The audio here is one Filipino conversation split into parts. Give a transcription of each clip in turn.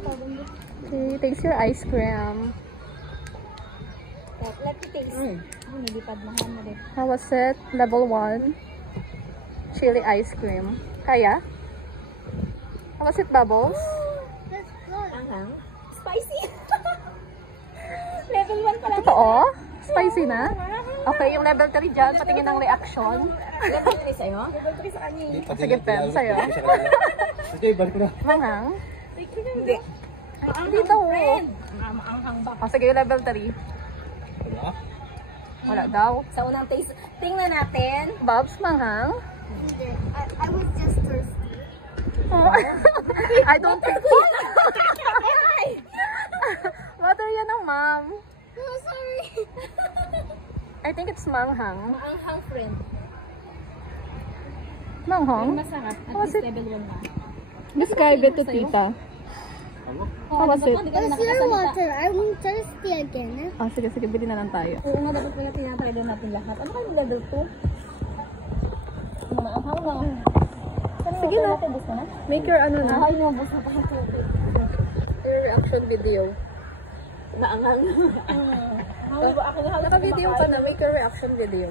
Okay, taste your ice cream. Let me taste. How was it? Level 1. Chili ice cream. Kaya? How was it, Bubbles? That's good. Anghang. Spicy. Level 1 pala. Totoo? Spicy na? Okay, yung level 3 dyan, patingin ng reaction. Level 3 sa'yo? Level 3 sa kanya. Sige, Pem, sa'yo. Sige, balik ko na. Manghang? Hindi. Hindi daw. Anghang ba? Oh, sige, level 3. Wala? Wala daw. Sa unang taste, tingnan natin. Bobs, manghang? I was just thirsty. I don't think Water yan ng mom. Oh, sorry. I think it's manghang. Anghang friend. Manghang? Masarap. At Was least it? level 1 na. Describe it to tita. How was it? Where's your water? I'm thirsty again. Ah, sige, bili na lang tayo. Oo nga, dapat pala tinatry din natin lahat. Ano kayo level 2? Maanghang na. Sige na. Gusto na? Make your ano na. Ay, nabos na pa yung tubig. Your reaction video. Maanghang. Naka-video ka na. Make your reaction video.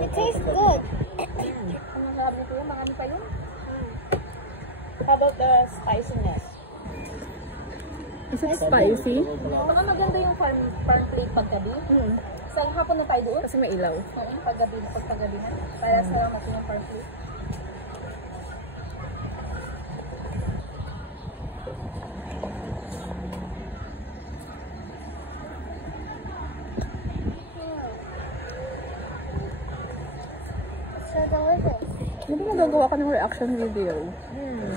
It tastes good. Ang sabi ko, marami pa yun. How about the spiciness? Is it spicy? Baka maganda yung farm plate paggabi. Sa hapon na tayo doon. Kasi may ilaw. Oo, paggabi na pagkagabihan. Para sa natin yung farm plate. So delicious. Hindi magagawa ka ng reaction video.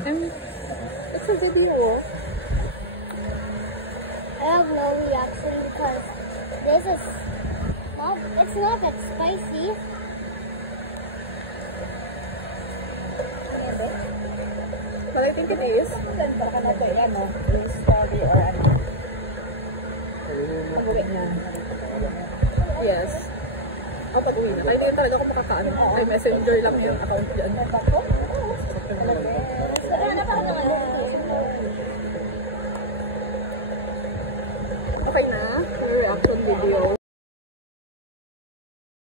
It's a video. I have no reaction because this is not, it's not that spicy. But I think it is. Maganda ka na ito. Yan o. Yung story or ano. Pag-uwi na. Yes. Pag-uwi na. Kaya hindi talaga ako makakaano. Ay, messenger lang yung account dyan. Bato? Oo.